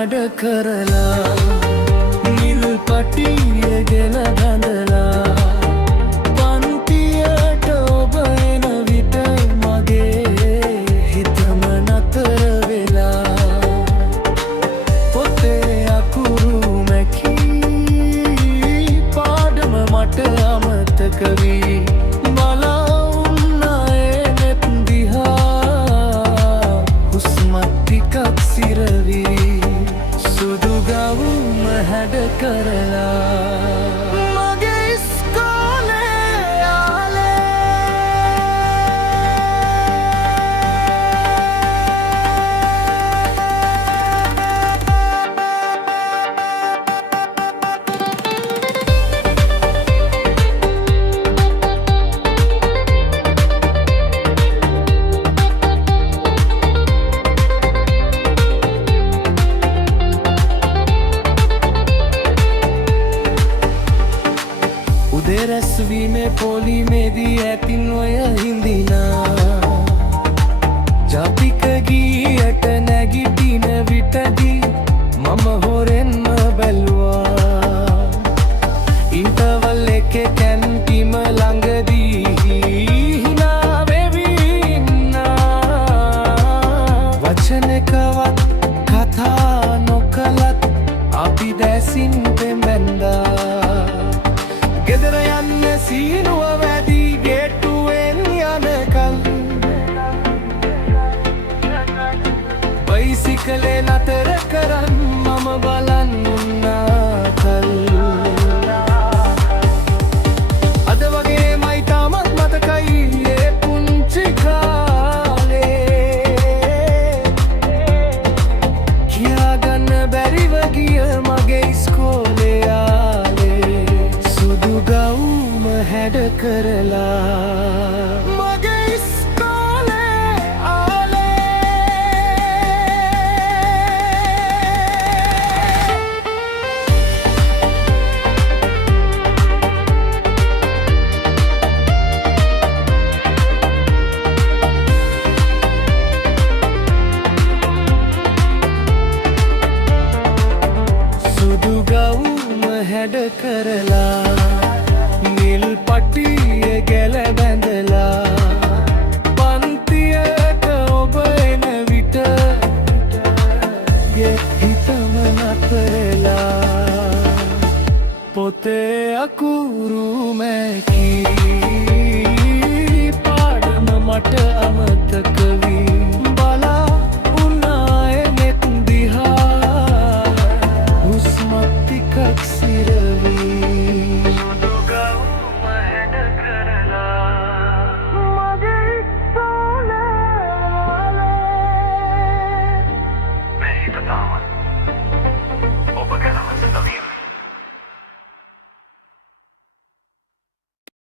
හැඩ කරලා නිල් පටිය ගෙන බැඳලා පන්තියට ඔබ එන විට මගේ හිතම නතර වෙලා පොතේ අකුරු මැකී පාඩම මට අමතක වී සුදු ගවුම හැඩ කරලා මගේ ඉස්කෝලේ උදේ රැස්වීමේ පොලිමේදී ඇතින් ඔය හිඳිනා ජාතික ගීයට නැගිටින විටදී මම හොරෙන්ම බැලුවා ඉන්ටර්වල් එකේ කැන්ටිම ළඟදී හිනා වෙවි ඉන්නා වචනකවත් කතා නොකලත් අපි දැසින් පෙම්බැන්දා ගෙදර යන්න සීනුව වැඩි ගේට්ටුවෙන් යනකල් බයිසිකලේ නතර කරන් මම බලන් උන්නාකල් අද වගේමයි තාමත් මතකයි ඒ පුංචි කාලේ කියාගන්න බැරිව ගිය මගේ ඉස්කෝලේ ගවුම හැඩ කරලා මගේ ඉස්කෝලේ සුදු ගවුම හැඩ කරලා නිල් පටිය ගැල බැඳලා පන්තියට ඔබ එන විට හිතම නතරලා පොතේ අකුරු මැකී